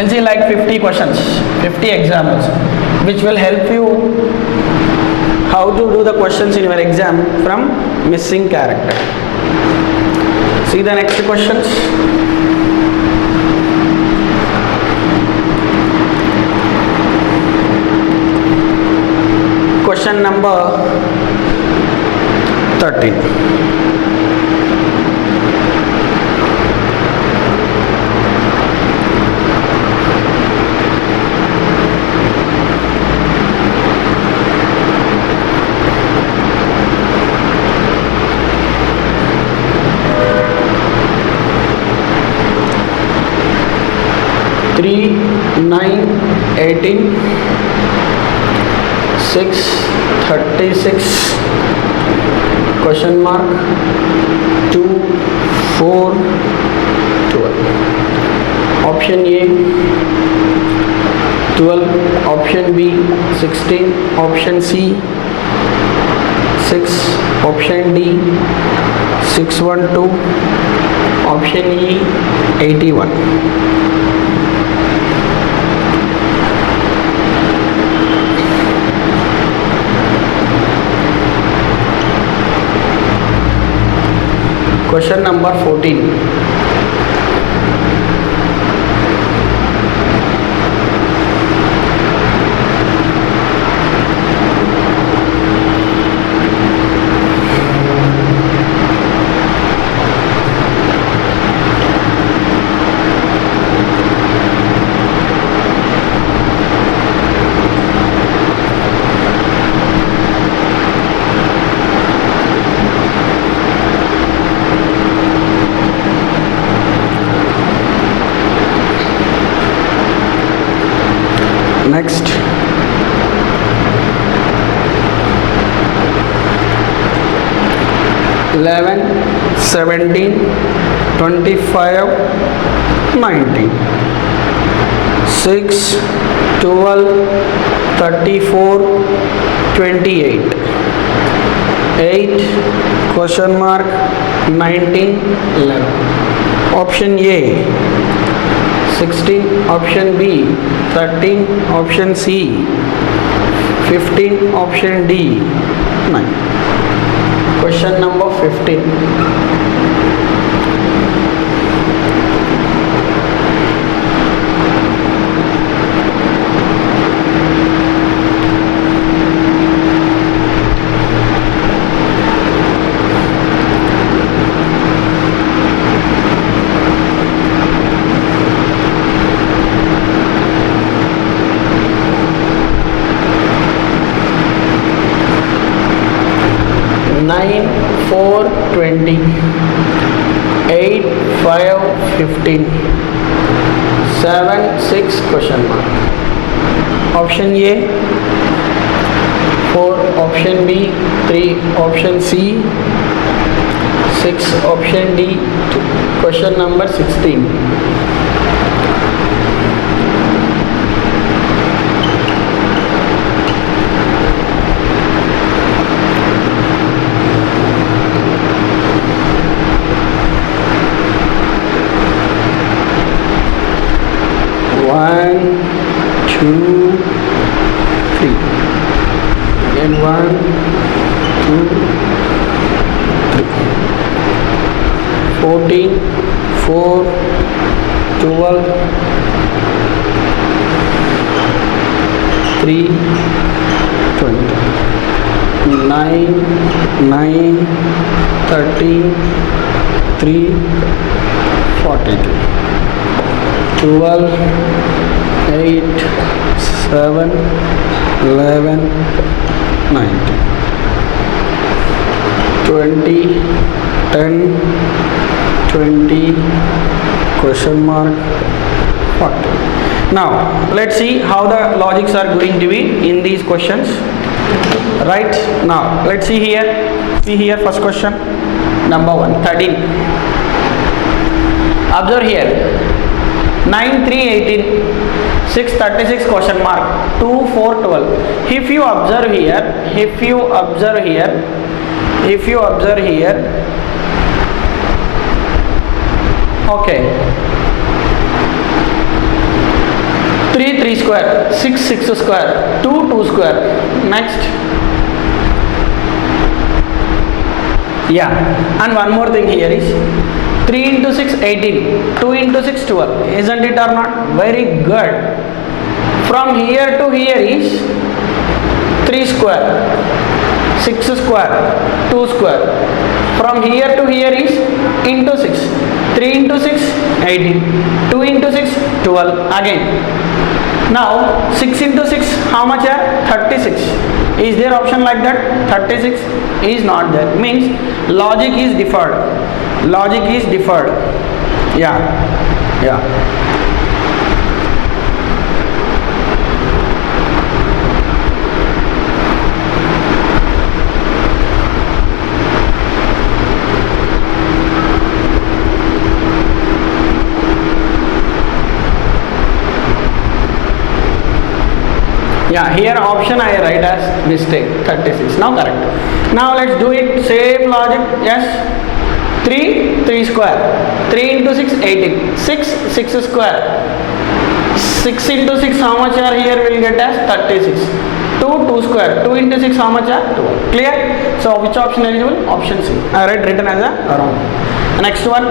We'll see like 50 questions, 50 examples, which will help you how to do the questions in your exam from missing character. See the next questions. Question number 13. Three, 9, 18, 6, 36, question mark, 2, 4, 12. Option A 12, option B 16, option C 6, option D 612, option E 81. Question number 14. Next, eleven, 17, 25, 19, 6, 12, 34, 28, 8, question mark, 19, 11. Option A 16, option B 13, option C 15, option D 9. Question number 15. Nine, 4, 20, 8, 5, 15, 7, 6, question mark. Option A 4, option B 3, option C 6, option D 2. Question number 16. And 1, 2, 3, 14, 4, 12, 3, 20, 9, 9, 13, 3, 42, 12, 8, 7, 11, 19, 20, 10, 20, question mark, 40. Now, let's see how the logics are going to be in these questions. Right, now, let's see here. See here, first question, number 1, 13. Observe here, 9, 3, 18. 6, 36, question mark, 2, 4, 12. If you observe here, okay, square, 6 square, 2 square. Next. Yeah, and one more thing here is 3 into 6 18, 2 into 6 12, isn't it or not? Very good. From here to here is 3 square, 6 square, 2 square. From here to here is into 6, 3 into 6 18, 2 into 6 12 again. Now 6 into 6 how much are 36? Is there option like that? 36 is not there, means logic is deferred. Logic is deferred. Yeah. Yeah, here option I write as mistake, 36. Now correct. Now let's do it. Same logic. Yes. 3 square. 3 into 6 18. 6 square. 6 into 6 how much are here will get as 36. 2 square. 2 into 6 how much are 2. Clear? So which option eligible? Option C. I write written as a wrong. Next one.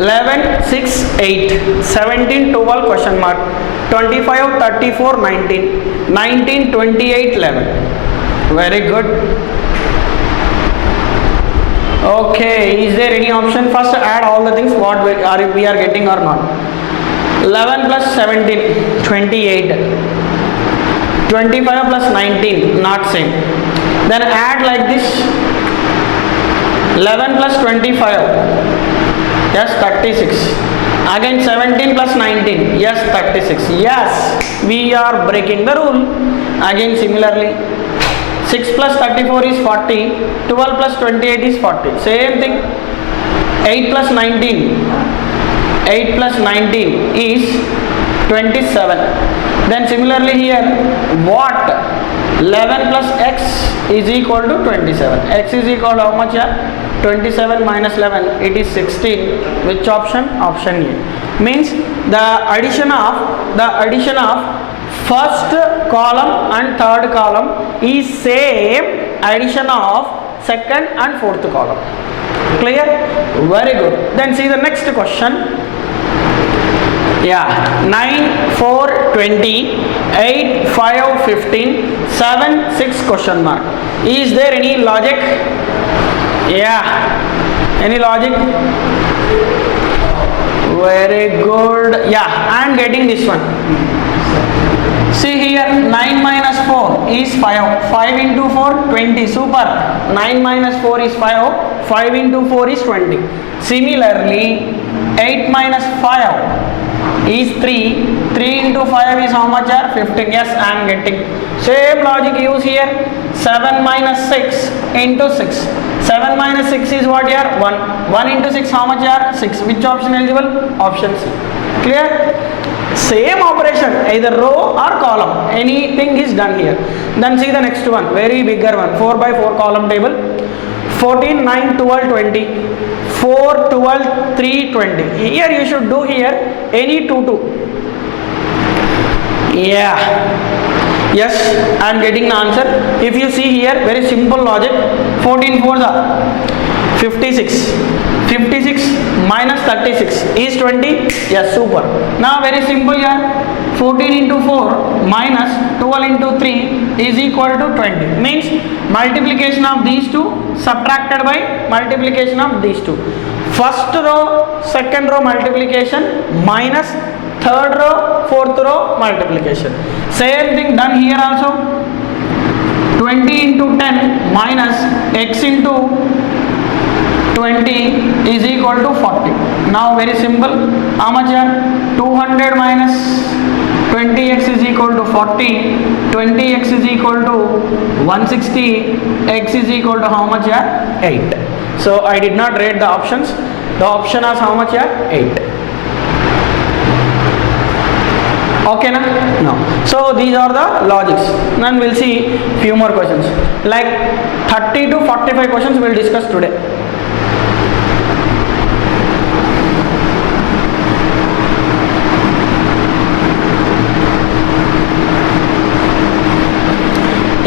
11 6 8 17 12 question mark 25 34 19 19 28 11. Very good. Okay, is there any option? First add all the things what we are getting or not. 11 plus 17 28, 25 plus 19 not same. Then add like this. 11 plus 25, yes 36. Again 17 plus 19, yes 36. Yes, we are breaking the rule. Again similarly 6 plus 34 is 40, 12 plus 28 is 40. Same thing. 8 plus 19, 8 plus 19 is 27. Then similarly here what? 11 plus x is equal to 27. X is equal to how much here? 27 minus 11, it is 16. Which option? Option A. Means the addition of first column and third column is same addition of second and fourth column. Clear? Very good. Then see the next question. Yeah, 9 4 20, 8 5 15, 7 6 question mark. Is there any logic? Yeah, any logic? Very good. Yeah, I am getting this one. See here, 9 minus 4 is 5. 5 into 4, 20. Super. 9 minus 4 is 5. 5 into 4 is 20. Similarly, 8 minus 5 is 3. 3 into 5 is how much are? 15. Yes, I am getting. Same logic use here. 7 minus 6 into 6. 7 minus 6 is what here? 1. 1 into 6 how much are? 6. Which option eligible? Option C. Clear? Same operation, either row or column, anything is done here. Then see the next one, very bigger one, 4 by 4 column table. 14 9 12 20, 4 12 3 20. Here you should do here any 2 2. Yeah, yes, I am getting the answer. If you see here, very simple logic. 14 4s are 56. 56 minus 36 is 20. Yes, super. Now very simple here. 14 into 4 minus 12 into 3 is equal to 20. Means multiplication of these two subtracted by multiplication of these two. First row, second row multiplication minus third row, fourth row multiplication. Same thing done here also. 20 into 10 minus x into 20 is equal to 40. Now very simple. How much are? 200 minus 20x is equal to 40. 20x is equal to 160. X is equal to how much are? 8. So I did not write the options. The option is how much are? 8. Okay na? No. So these are the logics. Then we'll see few more questions. Like 30 to 45 questions we'll discuss today.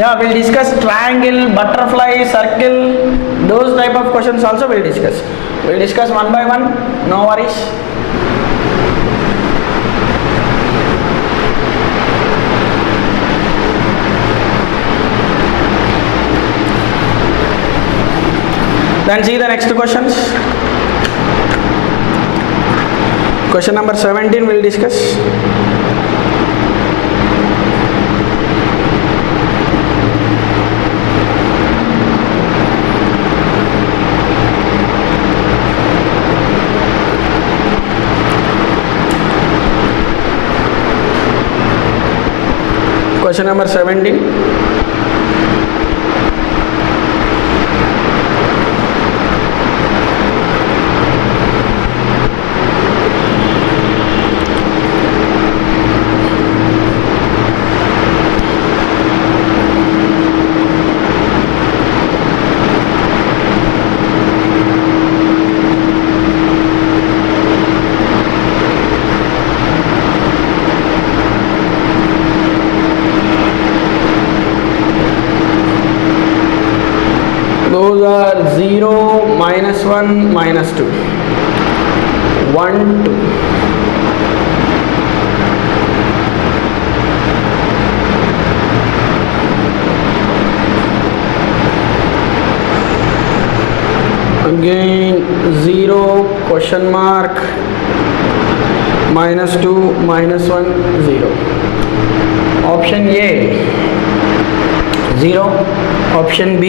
Yeah, we'll discuss triangle, butterfly, circle, those type of questions also we'll discuss. We'll discuss one by one, no worries. Then see the next questions. Question number 17 we'll discuss. Question number 17. Those are 0, -1, -2, 1, 2. Again 0, question mark, -2, -1, 0. Option A 0, option B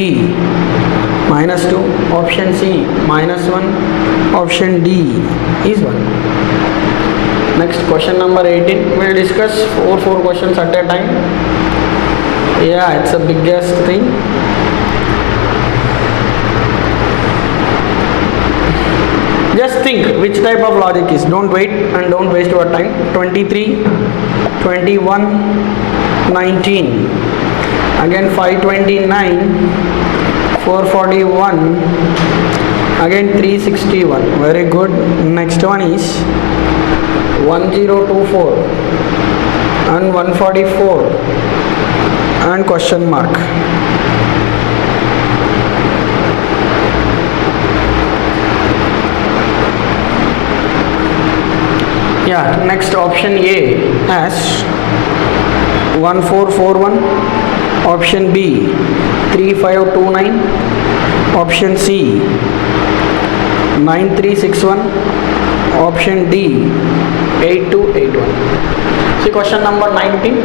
-2, option C -1, option D is 1. Next question number 18. We'll discuss four questions at a time. Yeah, it's the biggest thing. Just think which type of logic is. Don't wait and don't waste your time. 23, 21, 19. Again 529. 441, again 361. Very good. Next one is 1024 and 144 and question mark. Yeah, next option A as 1441, option B 3529, option C 9361, option D 8281. See question number 19.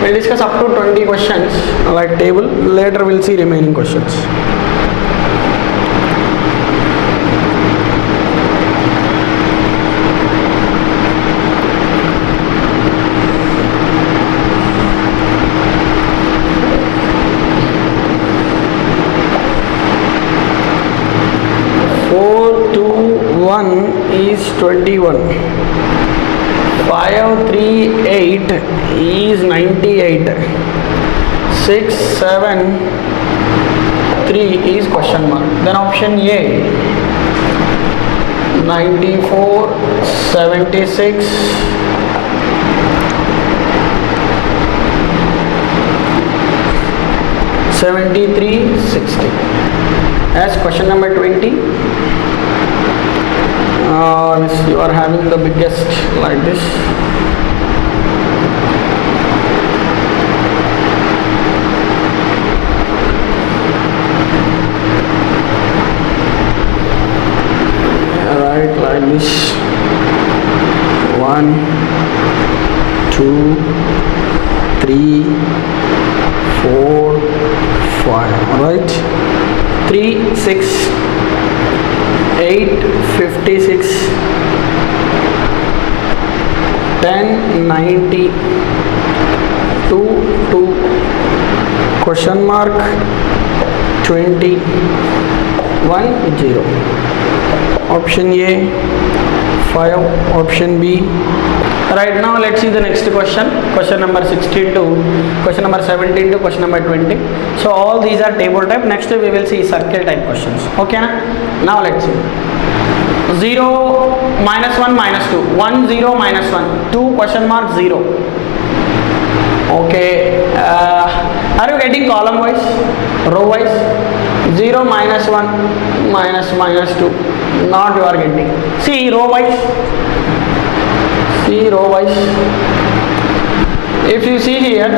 We'll discuss up to 20 questions like table. Later we'll see remaining questions. Is 21. 538 is 98. 673 is question mark. Then option A 94, 76, 73, 60. As question number 20. You are having the biggest like this. Right, like this. 1, 2, 3, 4, 5. Alright. 3, 6, 8, 56, 10, 90, 2, 2, question mark, 20, 1, 0. Option A 5, option B. Right now let's see the next question. Question number 16 to question number 17 to question number 20. So all these are table type. Next we will see circle type questions. Okay na? Now let's see. 0 minus 1 minus 2, 1 0 minus 1, 2 question mark 0. Okay, are you getting column wise, row wise? 0 minus 1 minus 2, not you are getting. See row wise, if you see here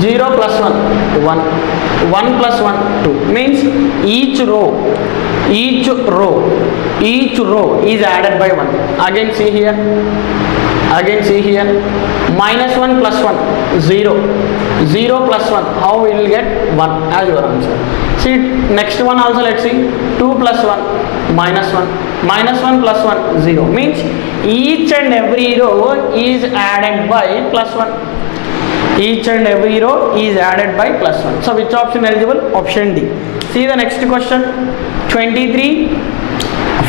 0 plus 1 1, 1 plus 1 2, means each row is added by 1. Again see here, minus 1 plus 1 0, 0 plus 1, how we will get 1 as your answer. See next one also, let's see, 2 plus 1 minus 1, minus 1 plus 1 0, means each and every row is added by plus 1. Each and every row is added by plus 1. So which option eligible? Option D. See the next question, 23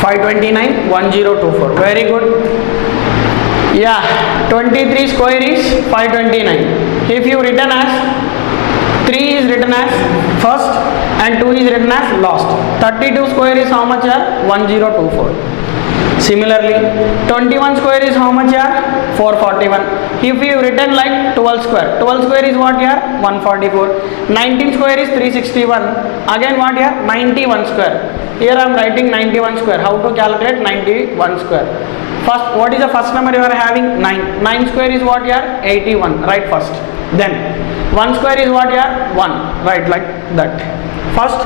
529 1024. Very good. Yeah, 23 square is 529. If you written as 3 is written as first and 2 is written as last, 32 square is how much here? 1024. Similarly, 21 square is how much here? 441. If you written like 12 square is what here? 144. 19 square is 361. Again what here? 91 square. Here I am writing 91 square. How to calculate 91 square? First, what is the first number you are having? 9. 9 square is what here? 81. Write first. Then 1 square is what here? 1. Write like that. First,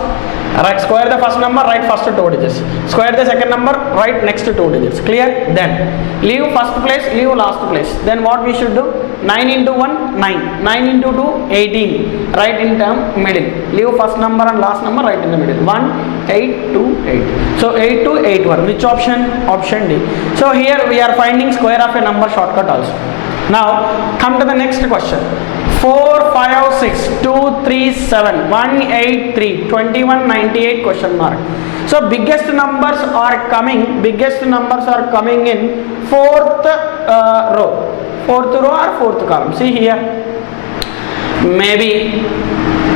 right, square the first number, write first 2 digits. Square the second number, write next 2 digits. Clear? Then leave first place, leave last place. Then what we should do? 9 into 1, 9. 9 into 2, 18. Write in term middle. Leave first number and last number, write in the middle. 1, 8, 2, 8. So 8 to 8 1. Which option? Option D. So here we are finding square of a number shortcut also. Now come to the next question. 4, 5, 6, 2, 3, 7, 1, 8, 3, 21, 98 question mark. So biggest numbers are coming in fourth row or fourth column. See here, maybe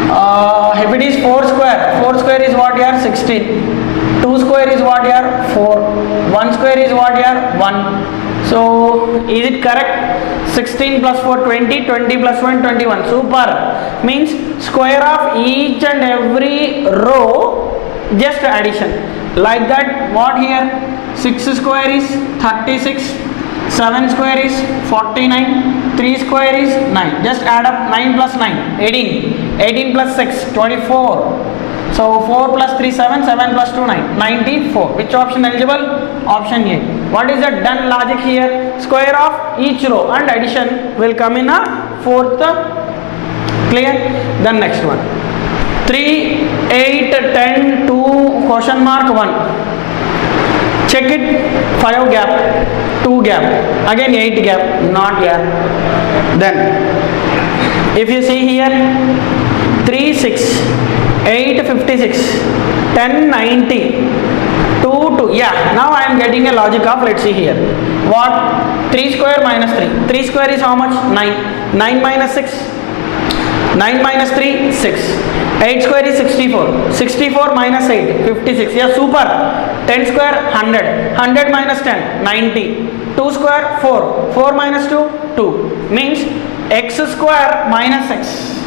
if it is 4 square is what here? 16. 2 square is what here? 4. 1 square is what here? 1. So is it correct? 16 plus 4 20, 20 plus 1 21. Super. Means square of each and every row, just addition. Like that, what here? 6 square is 36, 7 square is 49, 3 square is 9. Just add up 9 plus 9, 18. 18 plus 6, 24. So 4 plus 3, 7, 7 plus 2, 9, 94. Which option eligible? Option A. What is the done logic here? Square of each row and addition will come in a fourth. Clear? Then next one. 3, 8, 10, 2, question mark 1. Check it. 5 gap, 2 gap, again 8 gap, not here. Then if you see here, 3, 6, 8, 56, 10, 90, 2, 2. Yeah, now I am getting a logic of, let's see here. What? 3 square minus 3. 3 square is how much? 9. 9 minus 6. 9 minus 3, 6. 8 square is 64. 64 minus 8, 56. Yeah, super. 10 square, 100. 100 minus 10, 90. 2 square, 4. 4 minus 2, 2. Means x square minus x.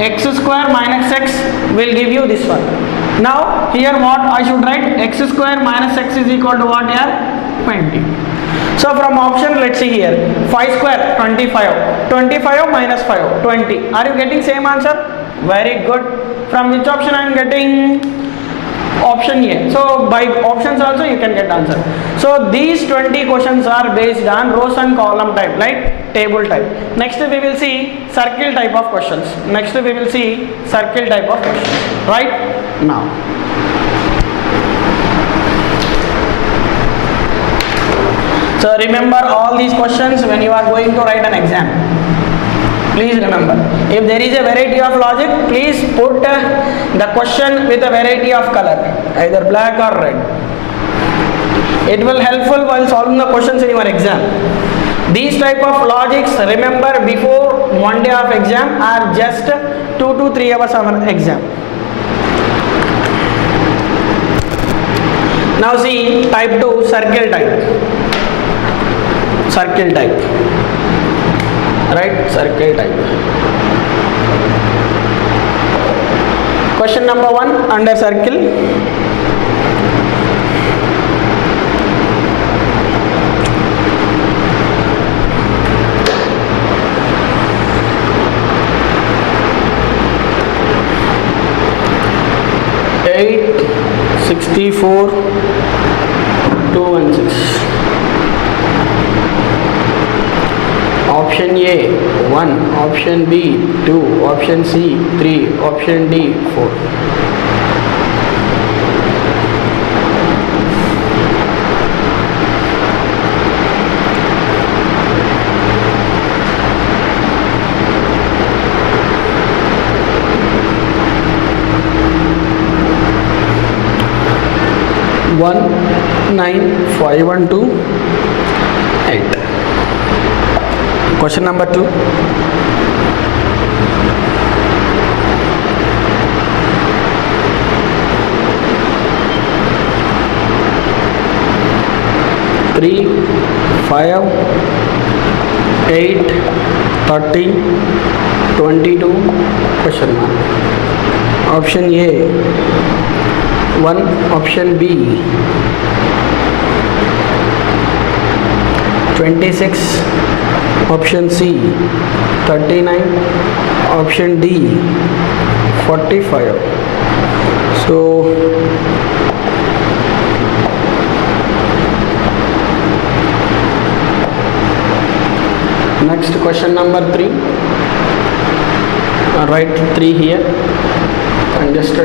X square minus x will give you this one. Now here what I should write? X square minus x is equal to what here? 20. So from option, let's see here, 5 square 25, 25 minus 5 20. Are you getting same answer? Very good. From which option I am getting? Option A. So by options also you can get answer. So these 20 questions are based on rows and column type, like table type. Next we will see circle type of questions. Right now. So remember all these questions when you are going to write an exam. Please remember, if there is a variety of logic, please put the question with a variety of color, either black or red. It will helpful while solving the questions in your exam. These type of logics, remember, before 1 day of exam are just 2 to 3 hours of an exam. Now see type 2, circle type. Circle type. Right? Circle type. Question number 1 under circle. Eight 64 216. Option A 1, option B 2, option C 3, option D 4. One, 9, 5, 1, 2, 8. Question number 2. Three, 5, 8, 30, 22. Question mark. Option A 1, option B 26, option C 39, option D 45. So next question number 3. Write 3 here and just do.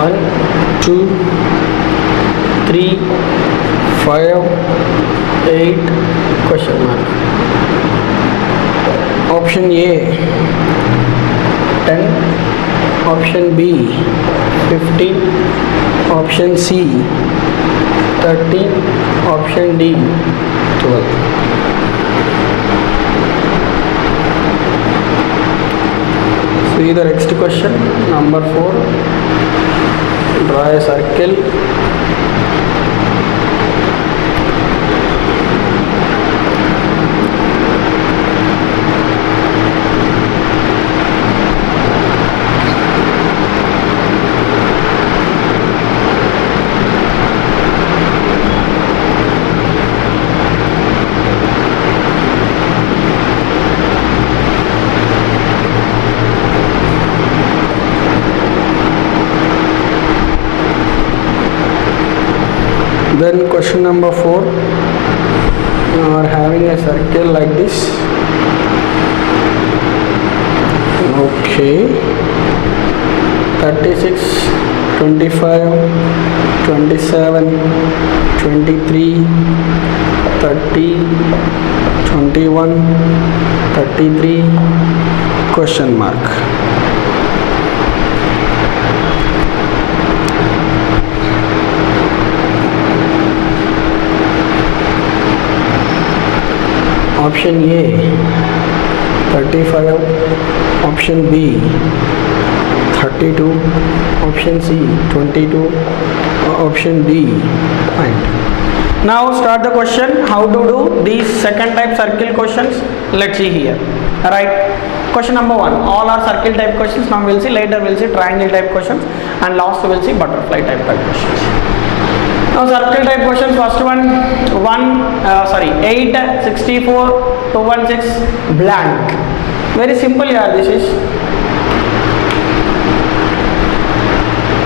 One, 2, 3, 5, 8. Question mark. Option A 10, option B 15, option C 13, option D 12. See the next question, number 4. Draw a circle. Then question number 4, you are having a circle like this. Okay, 36, 25, 27, 23, 30, 21, 33, question mark. Option A 35, option B 32, option C 22, option D point. Now start the question. How to do these second type circle questions? Let's see here. Alright. Question number 1. All are circle type questions. Now we'll see. Later we'll see triangle type questions, and last we'll see butterfly type questions. Now circle type questions, first one 8, 64, 216, blank. Very simple here. This is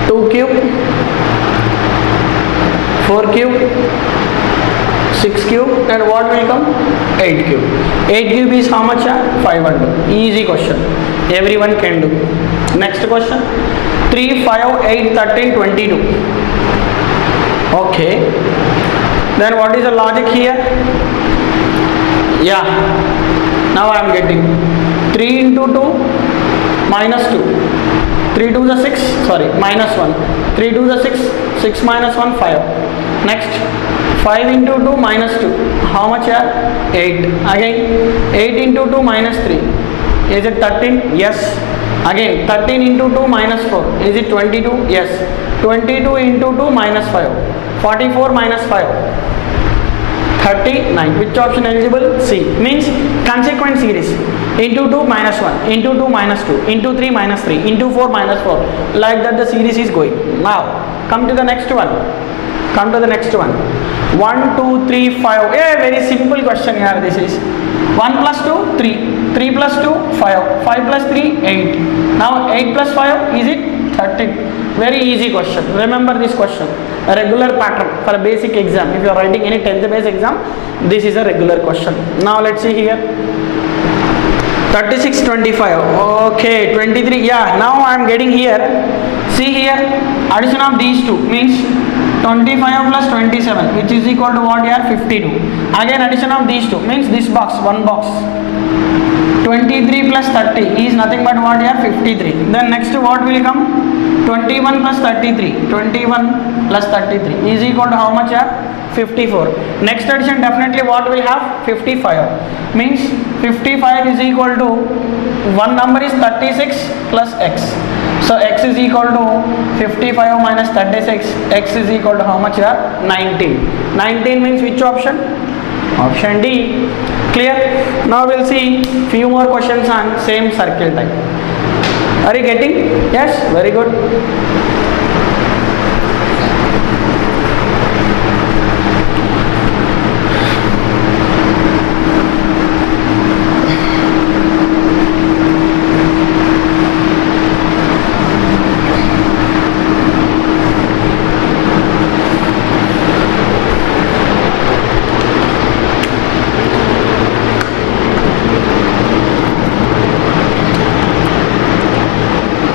2 cube, 4 cube, 6 cube, and what will come? 8 cube. 8 cube is how much? 500. Easy question. Everyone can do. Next question. 3, 5, 8, 13, 22. Okay, then what is the logic here? Yeah, now I am getting 3 into 2 minus 2. 3 2 is 6, sorry, minus 1. 3 2 is 6, 6 minus 1, 5. Next, 5 into 2 minus 2. How much here? 8. Again, 8 into 2 minus 3. Is it 13? Yes. Again, 13 into 2 minus 4. Is it 22? Yes. 22 into 2 minus 5. 44 minus 5. 39. Which option eligible? C. Means consequent series. Into 2 minus 1. Into 2 minus 2. Into 3 minus 3. Into 4 minus 4. Like that the series is going. Now, come to the next one. Come to the next one. 1, 2, 3, 5. A very simple question here. This is 1 plus 2, 3. 3 plus 2, 5. 5 plus 3, 8. Now 8 plus 5, is it 13? Very easy question. Remember this question. A regular pattern for a basic exam. If you are writing any 10th base exam, this is a regular question. Now let's see here. 36, 25. Okay, 23. Yeah, now I am getting here. See here, addition of these two means 25 plus 27, which is equal to what here? 52. Again, addition of these two means this box, one box. 23 plus 30 is nothing but what here? 53. Then next what will come? 21 plus 33. 21 plus 33 is equal to how much here? 54. Next addition definitely what will have? 55. Means 55 is equal to one number is 36 plus x. So x is equal to 55 minus 36. X is equal to how much here? 19. 19 means which option? Option D. Clear? Now we'll see few more questions on same circle type. Are you getting? Yes? Very good.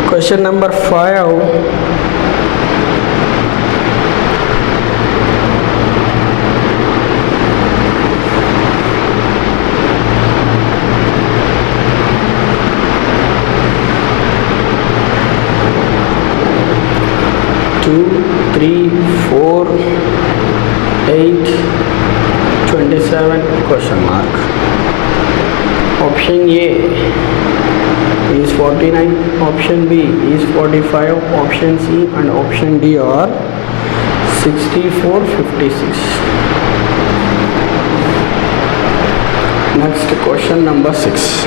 Question number 5. Two, 3, 4, 8, 27 question mark. Option A is 49, option B is 45, option C and option D are 64, 56. Next question number 6.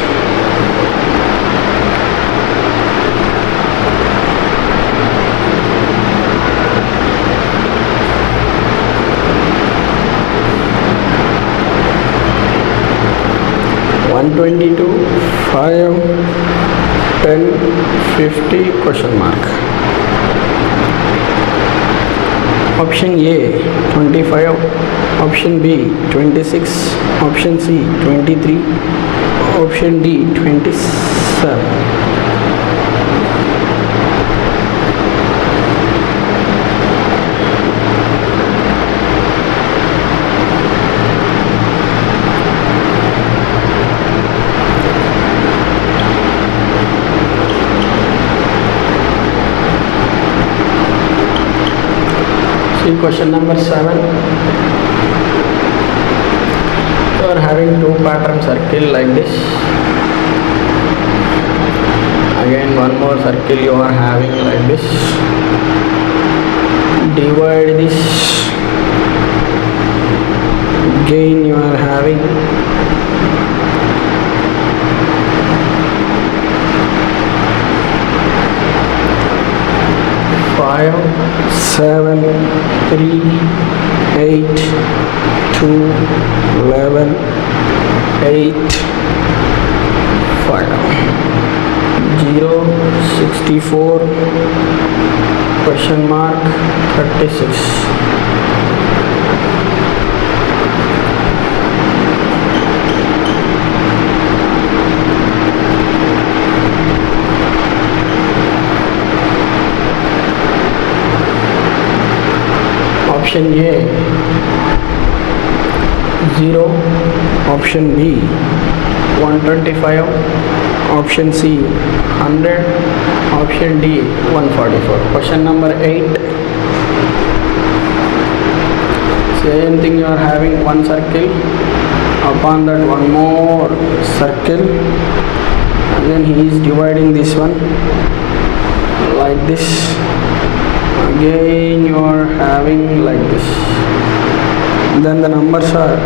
One 22, 5, 10, 50 question mark. Option A 25, option B 26, option C 23, option D 27. Question number 7. You are having two pattern circle like this. Again one more circle you are having like this. Divide this. Again you are having 5, 7, 3, 8, 2, 11, 8, 5, 0, 64, question mark, 36. Option A 0, option B 125, option C 100, Option D 144. Question number 8. Same thing, you are having one circle, upon that one more circle, again he is dividing this one like this, again you are having like this, then the numbers are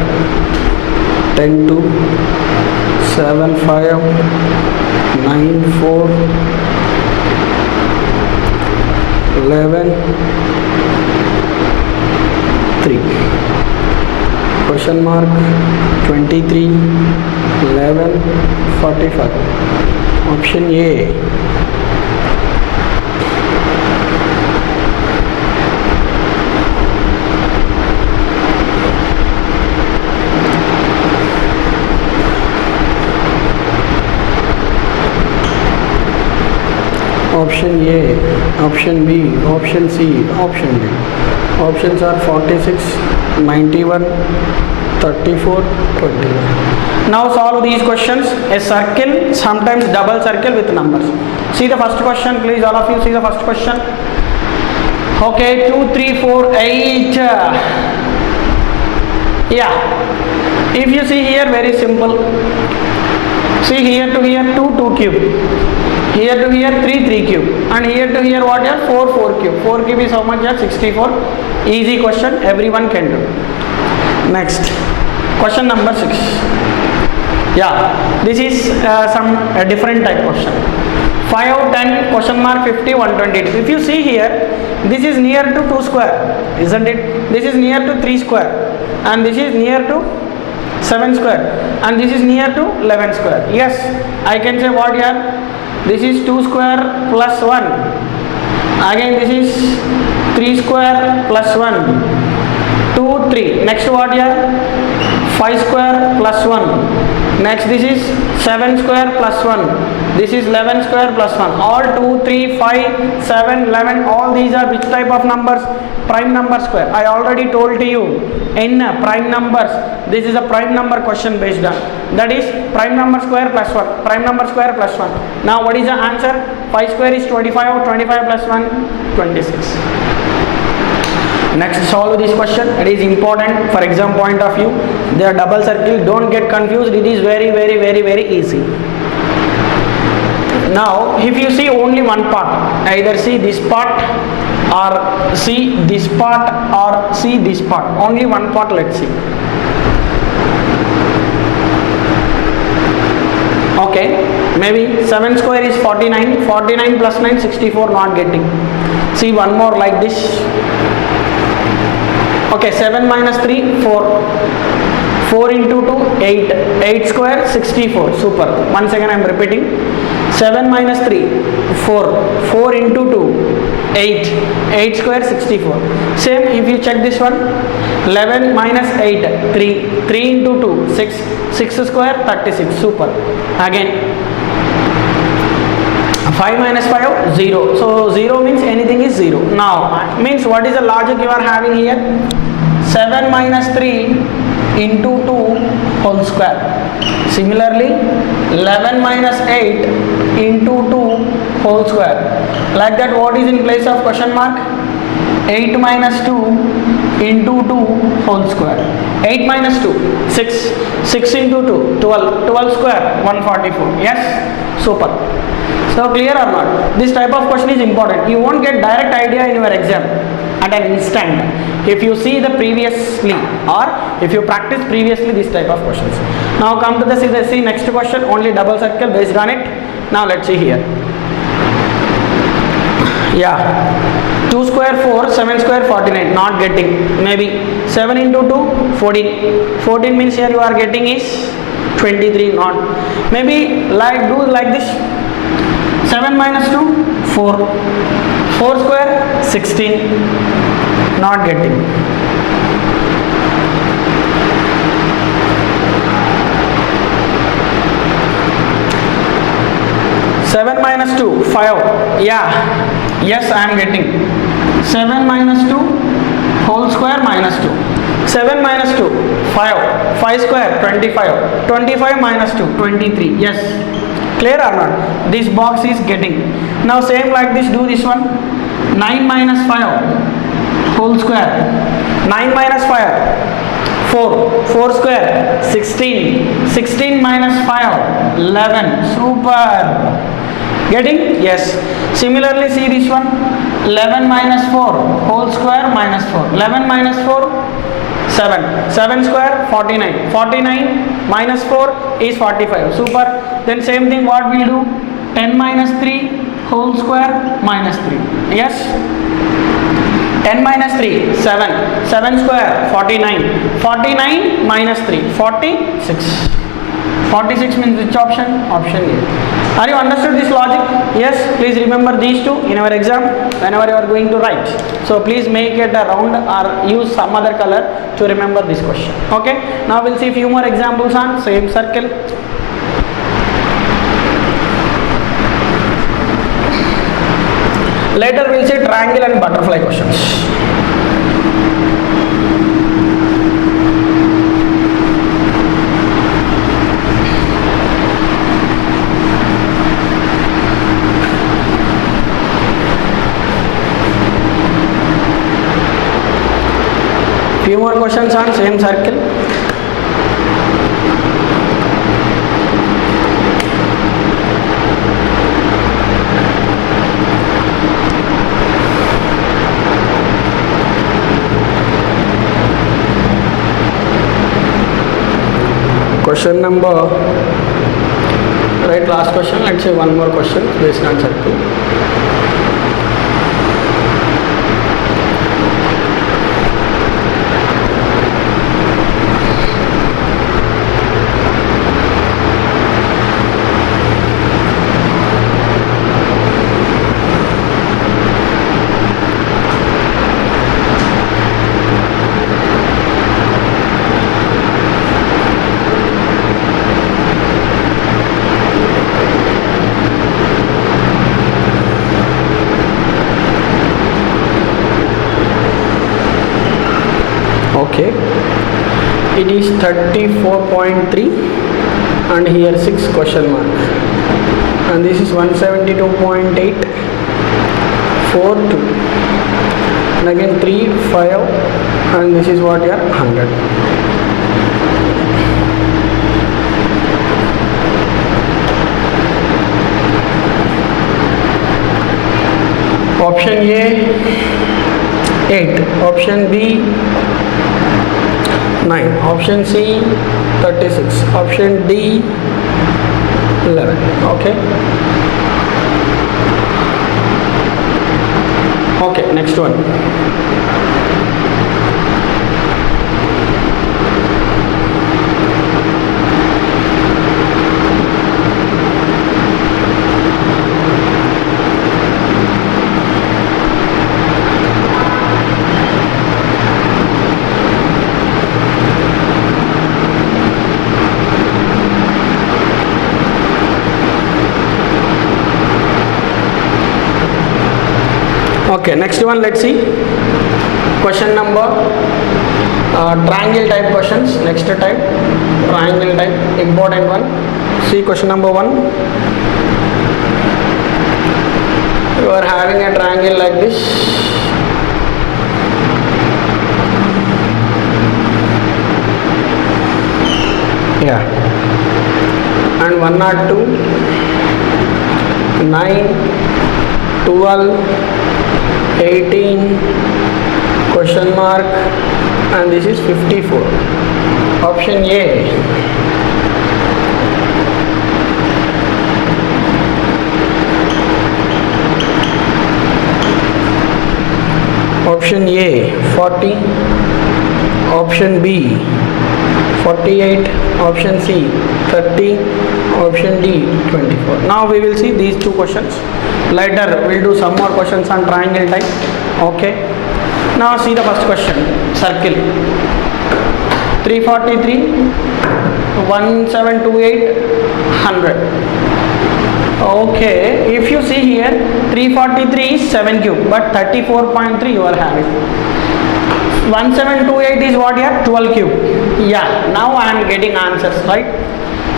10 2, 7 5, 9 4, 11 3. Question mark 23, 11, 45. Option A. Option A, option B, option C, option D. Options are 46, 91, 34, 21. Now solve these questions. A circle, sometimes double circle with numbers. See the first question, please, all of you see the first question. Okay, 2, 3, 4, 8. Yeah. If you see here, very simple. See here to here 2, 2 cube. Here to here 3, 3 cube. And here to here what here? 4, 4 cube. 4 cube is how much here? 64. Easy question, everyone can do. Next, question number 6. Yeah, this is some different type question. 5, 10, question mark 50, 122. If you see here, this is near to 2 square, isn't it? This is near to 3 square. And this is near to 7 square. And this is near to 11 square. Yes, I can say what here? This is 2 square plus 1. Again this is 3 square plus 1. 2, 3. Next what here? 5 square plus 1. Next this is 7 square plus 1. This is 11 square plus 1. All 2, 3, 5, 7, 11. All these are which type of numbers? Prime number square. I already told to you in prime numbers. This is a prime number question based on. That is prime number square plus 1. Prime number square plus 1. Now what is the answer? 5 square is 25. 25 plus 1, 26. Next, solve this question. It is important for exam point of view. They are double circle. Don't get confused. It is very, very, very, very easy. Now, if you see only one part, either see this part or see this part or see this part. Only one part, let's see. Okay, maybe 7 square is 49. 49 plus 9, 64, not getting. See one more like this. Okay, 7 minus 3, 4. 4 into 2, 8. 8 square, 64. Super. Once again I am repeating. 7 minus 3, 4. 4 into 2, 8. 8 square, 64. Same if you check this one. 11 minus 8, 3. 3 into 2, 6. 6 square, 36. Super. Again. 5 minus 5, 0. So 0 means anything is 0. Now, means what is the logic you are having here? 7 minus 3 into 2 whole square. Similarly, 11 minus 8 into 2 whole square. Like that, what is in place of question mark? 8 minus 2 into 2 whole square. 8 minus 2, 6. 6 into 2, 12. 12 square, 144. Yes? Super. So clear or not? This type of question is important. You won't get direct idea in your exam at an instant if you see the previously or if you practice previously this type of questions. Now come to the see next question, only double circle based on it. Now let's see here. Yeah, 2 square 4, 7 square 49, not getting. Maybe 7 into 2, 14. 14 means here you are getting is 23, not. Maybe like do like this. 7 minus 2, 4. 4 square, 16. Not getting. Seven minus 2, 5. Yeah. Yes, I am getting. 7 minus 2, whole square minus 2. 7 minus 2, 5. 5 square, 25. 25 minus 2, 23. Yes. Clear or not? This box is getting. Now same like this, do this one. 9 minus 5 whole square. 9 minus 5, 4. 4 square, 16. 16 minus 5, 11. Super. Getting? Yes. Similarly, see this one. 11 minus 4 whole square minus 4. 11 minus 4, 7. 7 square, 49. 49 minus 4 is 45. Super. Then same thing what we'll do. 10 minus 3 whole square minus 3. Yes. 10 minus 3, 7. 7 square, 49. 49 minus 3, 46. 46 means which option? Option A. Are you understood this logic? Yes. Please remember these two in our exam whenever you are going to write. So please make it a round or use some other color to remember this question. Okay. Now we'll see few more examples on same circle. Later we'll see triangle and butterfly questions. Few more questions on same circle. Question number, right, last question. Let's say one more question based on circle. Okay, it is 34.3 and here 6 question mark, and this is 172.8, 4, 2, and again 3, 5, and this is what here 100. Option A 8, option B 9, option C 36, option D 11. Okay. Okay, next one. Okay, next one, let's see. Question number triangle type questions. Next type, triangle type, important one. See question number 1. You are having a triangle like this. Yeah. And 1 or 2, 9, 12, 18, question mark, and this is 54. Option A. Option A 40, option B 48, option C 30, option D 24. Now we will see these two questions. Later we'll do some more questions on triangle type. Okay. Now see the first question. Circle. 343, 1728, 100. Okay. If you see here, 343 is 7 cube, but 34.3 you are having. 1728 is what here? 12 cube. Yeah. Now I am getting answers, right?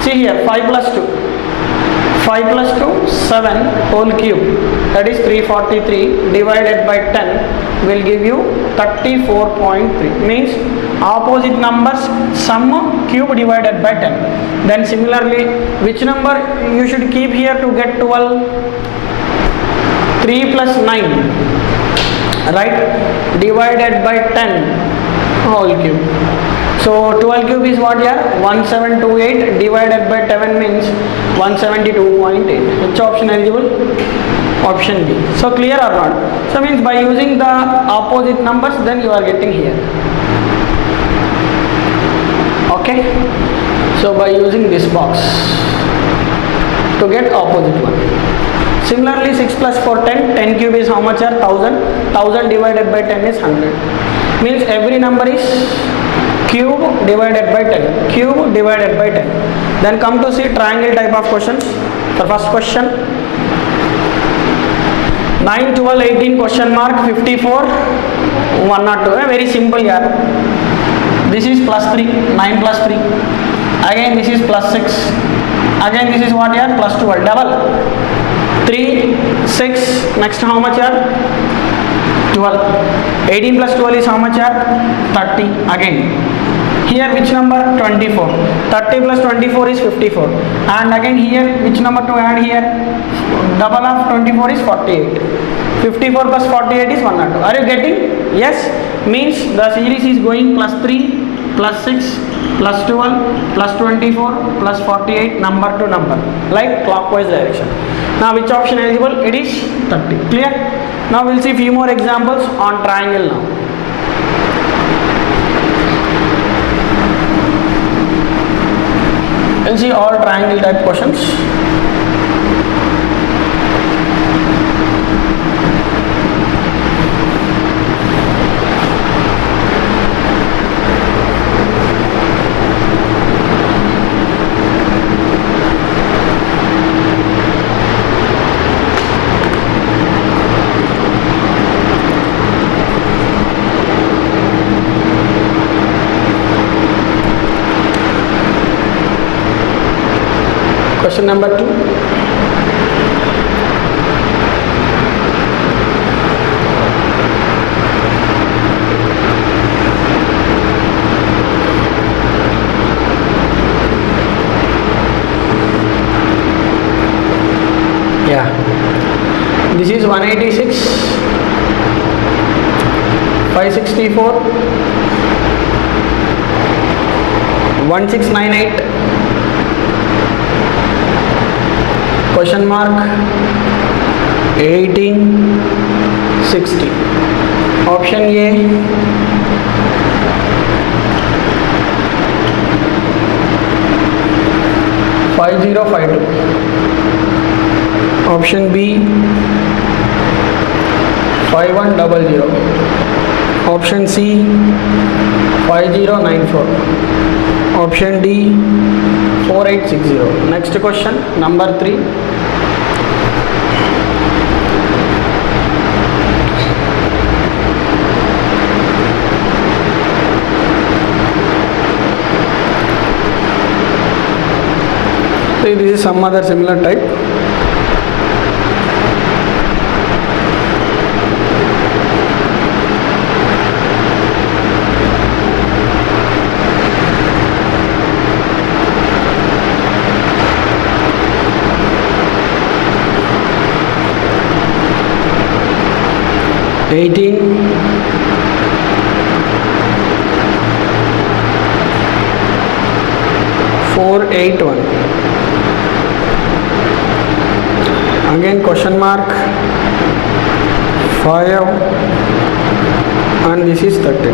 See here, 5 plus 2. 5 plus 2, 7 whole cube, that is 343 divided by 10 will give you 34.3. Means opposite numbers sum cube divided by 10. Then similarly, which number you should keep here to get 12? 3 plus 9, right, divided by 10 whole cube. So 12 cube is what here? 1728 divided by 7 means 172.8. Which option eligible? Option B. So clear or not? So means by using the opposite numbers, then you are getting here. Okay. So by using this box to get opposite one. Similarly, 6 plus 4, 10. 10 cube is how much here? 1000. 1000 divided by 10 is 100. Means every number is cube divided by 10. Cube divided by 10. Then come to see triangle type of questions. The first question. 9, 12, 18 question mark 54 102. Very simple here. This is plus 3. 9 plus 3. Again this is plus 6. Again this is what here? Plus 12. Double. 3, 6. Next how much here? 12. 18 plus 12 is how much here? 30. Again. Here which number? 24. 30 plus 24 is 54. And again here which number to add here? Double of 24 is 48. 54 plus 48 is 102. Are you getting? Yes. Means the series is going plus 3, plus 6, plus 12, plus 24, plus 48, number to number, like clockwise direction. Now which option eligible? It is 30. Clear? Now we'll see few more examples on triangle now. We'll see all triangle type questions. Question number 2. Yeah, this is 186, 564, 1698. Question mark 1860. Option A, 5052. Option B, 5100. Option C, 5094. Option D, 4860. Next question, number 3. See, this is some other similar type. Again question mark 5 and this is 30.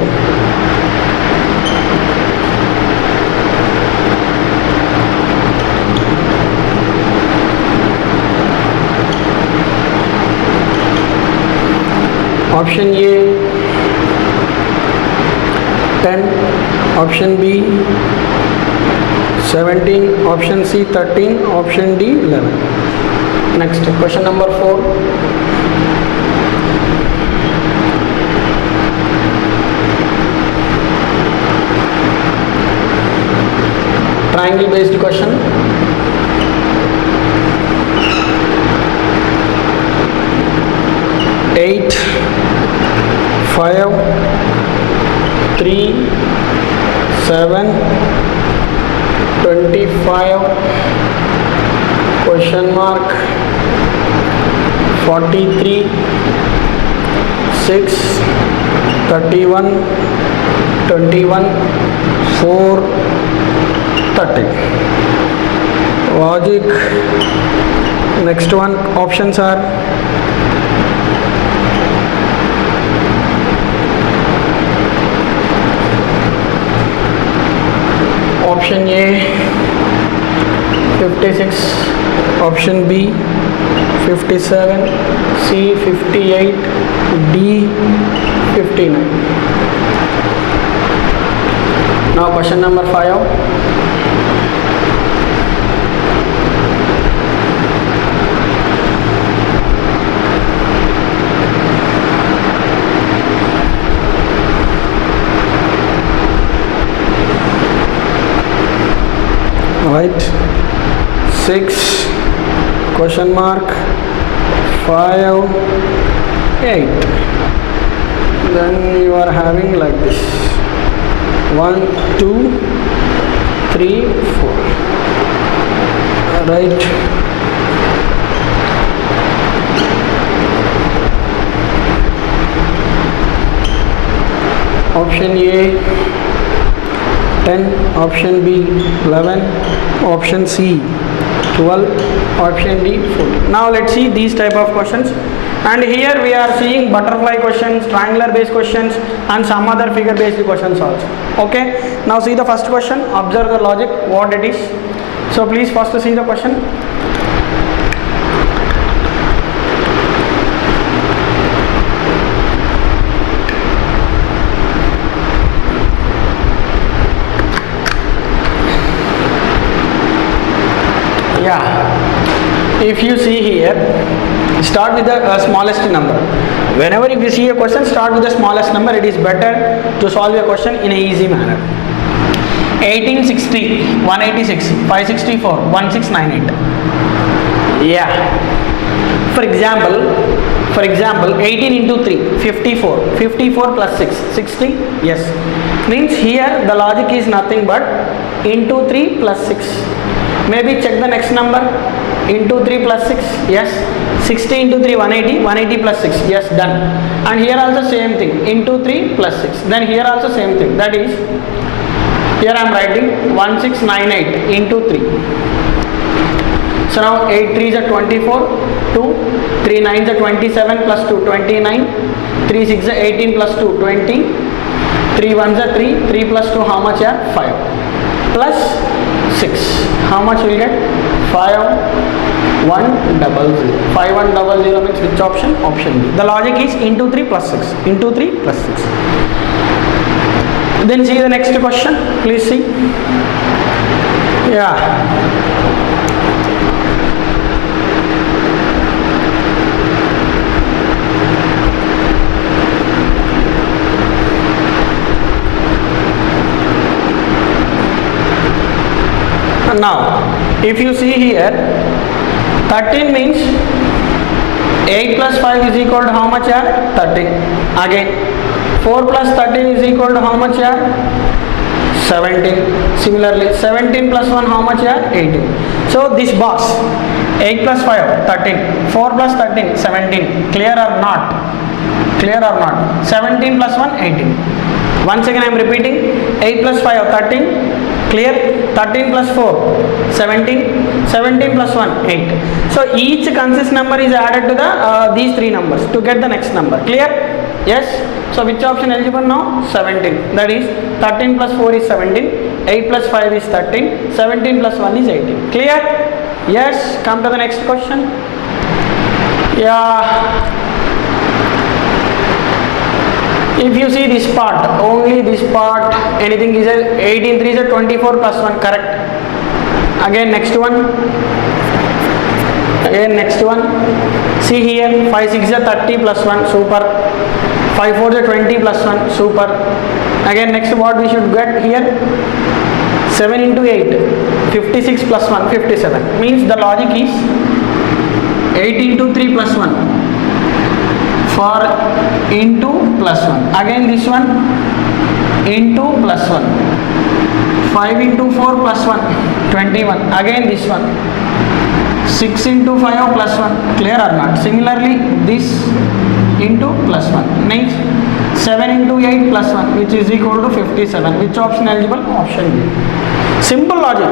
Option A 10, option B 17, option C 13, option D 11. Next question number 4. Triangle based question. 5 3 7 25 question mark 43 6 31 21 4 30. Logic. Next one, options are option A 56, option B 57, C 58, D 59. Now question number 5. Right, 6 question mark 5 8. Then you are having like this 1 2 3 4. Right, option A 10, option B 11, option C 12, option D 14. Now let's see these type of questions, and here we are seeing butterfly questions, triangular based questions, and some other figure based questions also. Okay, now see the first question, observe the logic what it is. So please first see the question. If you see here, start with the smallest number. Whenever if you see a question, start with the smallest number. It is better to solve a question in a easy manner. 1860, 186, 564, 1698. Yeah. For example, 18 into 3, 54. 54 plus 6, 60. Yes. Means here the logic is nothing but into 3 plus 6. Maybe check the next number. Into 3 plus 6, yes. 60 into 3, 180, 180 plus 6, yes, done. And here also same thing, into 3 plus 6. Then here also same thing, that is, here I am writing 1698 into 3. So now 8 3 is a 24, 2, 3 9 is a 27 plus 2, 29, 3 6 is a 18 plus 2, 20, 3 1 is a 3, 3 plus 2, how much are? 5, plus 6, how much will get? 5100. 5100 means which option? Option B. The logic is into 3 plus 6. Into 3 plus 6. Then see the next question. Please see. Yeah. Now, if you see here, 13 means 8 plus 5 is equal to how much are? 13. Again, 4 plus 13 is equal to how much are? 17. Similarly, 17 plus 1 how much are? 18. So this box, 8 plus 5, 13. 4 plus 13, 17. Clear or not? Clear or not? 17 plus 1, 18. Once again I am repeating, 8 plus 5, 13. Clear? 13 plus 4, 17. 17 plus 1, 8. So each consist number is added to the these three numbers to get the next number. Clear? Yes. So which option eligible now? 17. That is 13 plus 4 is 17. 8 plus 5 is 13. 17 plus 1 is 18. Clear? Yes. Come to the next question. Yeah. If you see this part, only this part, anything is a 18 3 is a 24 plus 1, correct. Again next one. Again next one. See here, 5 6 is a 30 plus 1, super. 5 4 is a 20 plus 1, super. Again next what we should get here? 7 into 8, 56 plus 1, 57. Means the logic is 8 into 3 plus 1, for into plus 1, again this one into plus 1, 5 into 4 plus 1, 21, again this one 6 into 5 plus 1, clear or not? Similarly this into plus 1, next 7 into 8 plus 1, which is equal to 57. Which option eligible? Option B. Simple logic.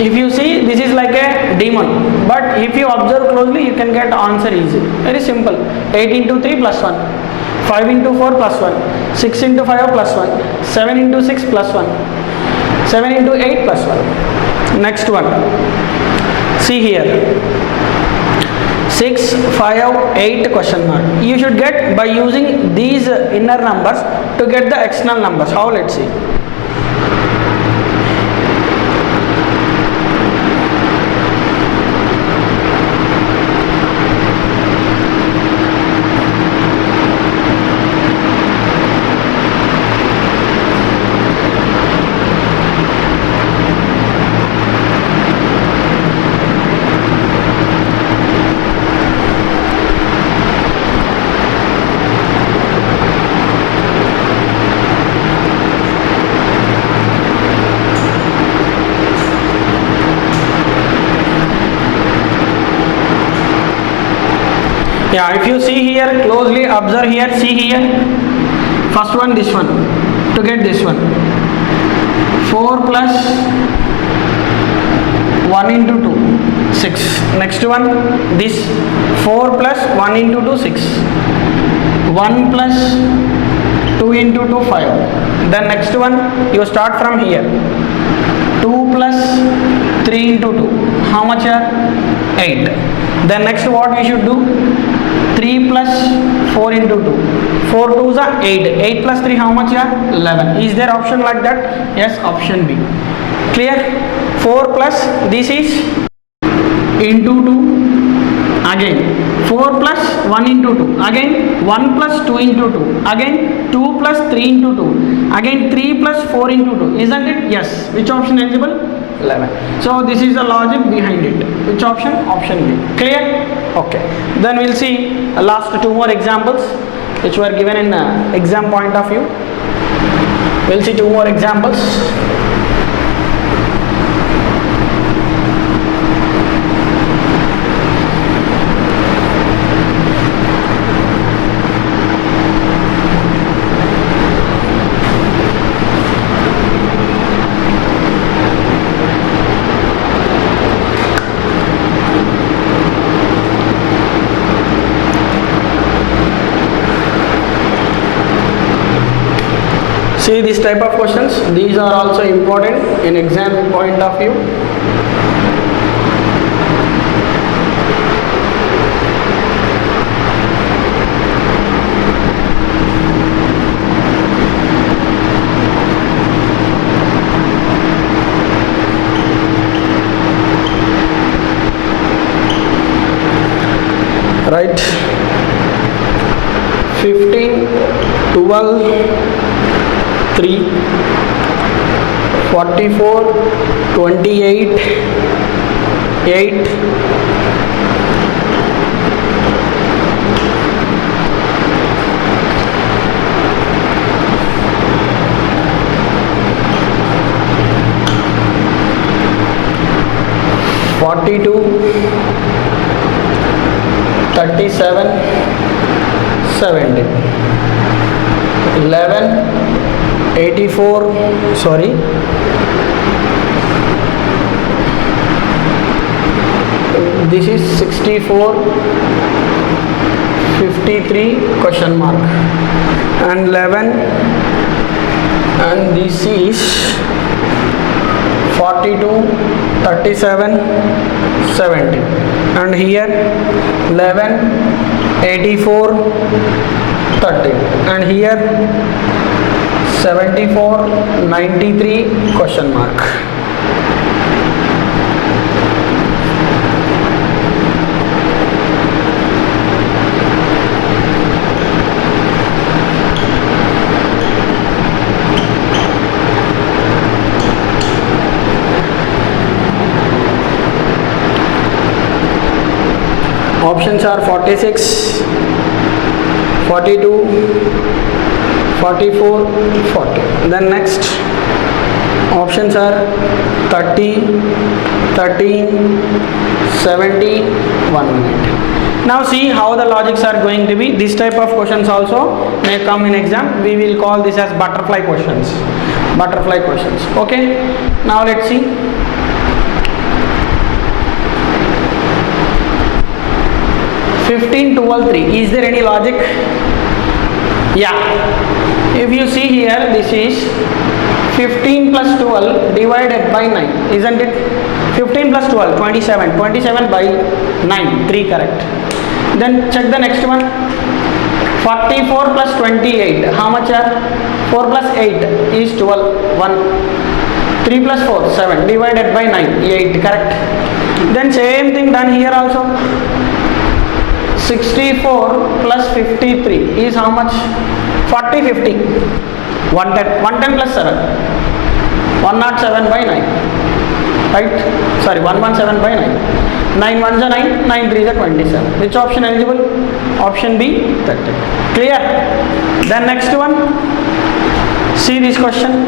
If you see, this is like a demon, but if you observe closely, you can get answer easy. Very simple. 8 into 3 plus 1, 5 into 4 plus 1, 6 into 5 plus 1, 7 into 6 plus 1, 7 into 8 plus 1. Next one. See here. 6, 5, 8 question mark. You should get by using these inner numbers to get the external numbers. How? Let's see. Yeah, if you see here closely, observe here, see here, first one, this one, to get this one, 4 plus 1 into 2, 6. Next one, this 4 plus 1 into 2, 6. 1 plus 2 into 2, 5. Then next one, you start from here. 2 plus 3 into 2. How much are? 8. Then next what we should do? 3 plus 4 into 2. 4 2s are 8. 8 plus 3 how much are? 11. Is there option like that? Yes, option B. Clear? 4 plus this is into 2. Again 4 plus 1 into 2. Again 1 plus 2 into 2. Again 2 plus 3 into 2. Again 3 plus 4 into 2. Isn't it? Yes. Which option eligible? 11. So this is the logic behind it. Which option? Option B. Clear? Okay. Then we'll see last two more examples which were given in exam point of view. We'll see two more examples. See this type of questions, these are also important in exam point of view. Right, 15, 12, 3, 44, 28, 8, 42, 37, 70, 11, 84, sorry, this is 64, 53 question mark, and 11, and this is 42, 37, 70, and here 11, 84, 30, and here 74, 93 question mark. Options are 46, 42, 44, 40. Then next options are 30, 13, 70, 1 minute. Now see how the logics are going to be. This type of questions also may come in exam. We will call this as butterfly questions. Butterfly questions. Okay. Now let's see. (15, 12, 3). Is there any logic? Yeah. If you see here, this is 15 plus 12 divided by 9. Isn't it? 15 plus 12, 27. 27 by 9. 3 correct. Then check the next one. 44 plus 28. How much are? 4 plus 8 is 12. 1. 3 plus 4, 7. Divided by 9. 8. Correct. Then same thing done here also. 64 plus 53 is how much? 40, 50. 110. 110 plus 7. 107 by 9. Right? Sorry, 117 by 9. 9 ones are 9, 9 threes are 27. Which option eligible? Option B, 30. Clear? Then next one. See this question.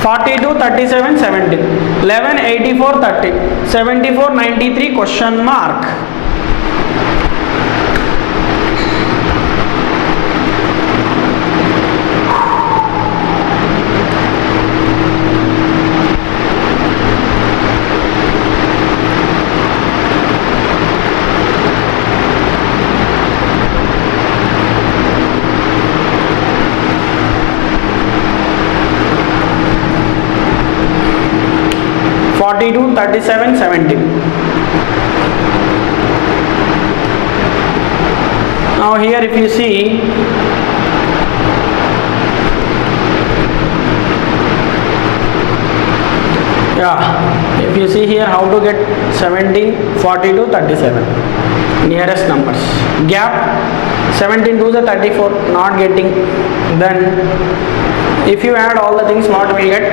42, 37, 17. 11, 84, 30. 74, 93, question mark. (42, 37, 17). Now here if you see, if you see here how to get 17, 42, 37 nearest numbers. Gap 17 to the 34 not getting. Then if you add all the things, what we get?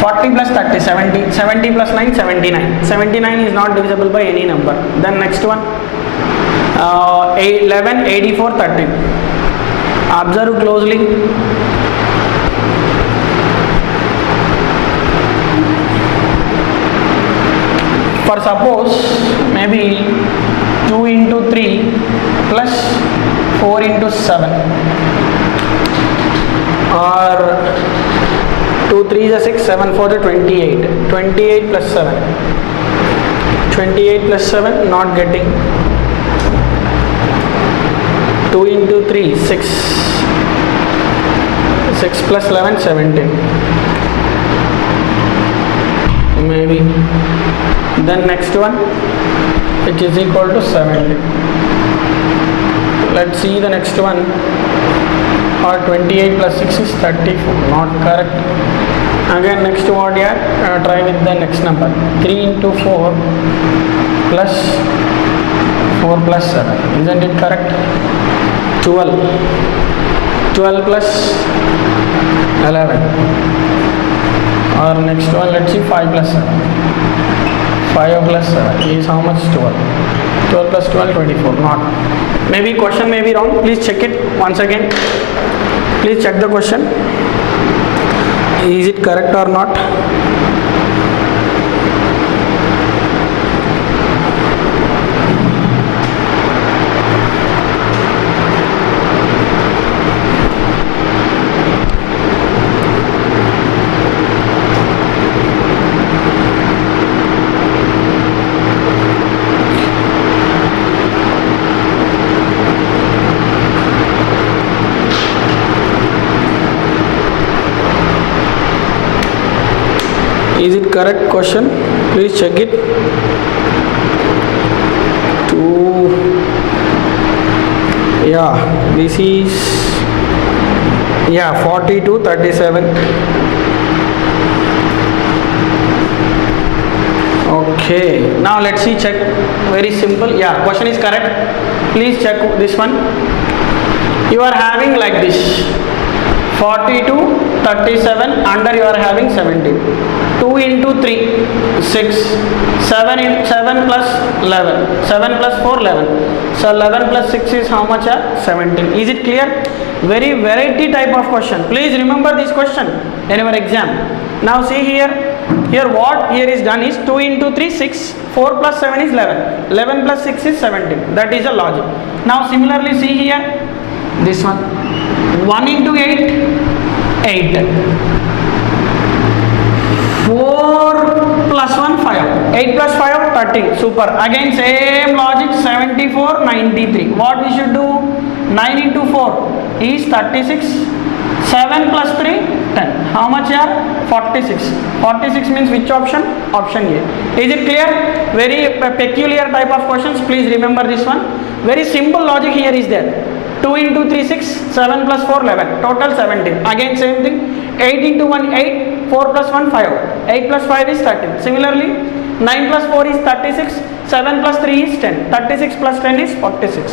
40 plus 30, 70, 70 plus 9, 79. 79 is not divisible by any number. Then next one, 11, 84, 13. Observe closely. For suppose, maybe 2 into 3 plus 4 into 7. Or 2 3 is 6, 7 4 is 28. 28 plus 7. 28 plus 7 not getting. 2 into 3, 6. 6 plus 11, 17. Maybe. Then next one, which is equal to 70. Let's see the next one. Or 28 plus 6 is 34. Not correct. Again next what here? Try with the next number. 3 into 4 plus 4 plus 7. Isn't it correct? 12. 12 plus 11. Or next one, let's see, 5 plus 7. 5 plus 7 is how much? 12. 12 plus 12, 24. Not. Maybe question may be wrong. Please check it once again. Please check the question. Is it correct or not? Is it correct question? Please check it. 2. This is 42, 37. Okay, now let's see, check. Very simple. Question is correct. Please check this one. You are having like this 42, 37, under you are having 17. 2 2 into 3 6, 7 plus 11, 7 plus 4 11, so 11 plus 6 is how much? 17. Is it clear? Very variety type of question. Please remember this question in your exam. Now see here what here is done is 2 into 3 6, 4 plus 7 is 11, 11 plus 6 is 17. That is the logic. Now similarly see here this one, 1 into 8 8, 4 plus 1 5, 8 plus 5 13. Super. Again same logic, 74 93. What we should do? 9 into 4 is 36, 7 plus 3 10. How much here? 46. 46 means which option? Option A. Is it clear? Very peculiar type of questions. Please remember this one. Very simple logic here is there. 2 into 3 6, 7 plus 4 11, total 17. Again same thing, 8 into 1 8, 4 plus 1 5, 8 plus 5 is 13. Similarly 9 plus 4 is 36, 7 plus 3 is 10, 36 plus 10 is 46.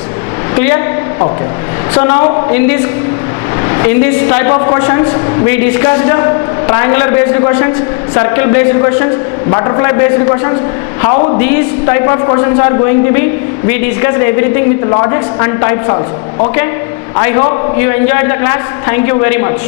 Clear? Okay. So now in this type of questions we discussed triangular based questions, circle based questions, butterfly based questions. How these type of questions are going to be, we discussed everything with logics and types also. Okay, I hope you enjoyed the class. Thank you very much.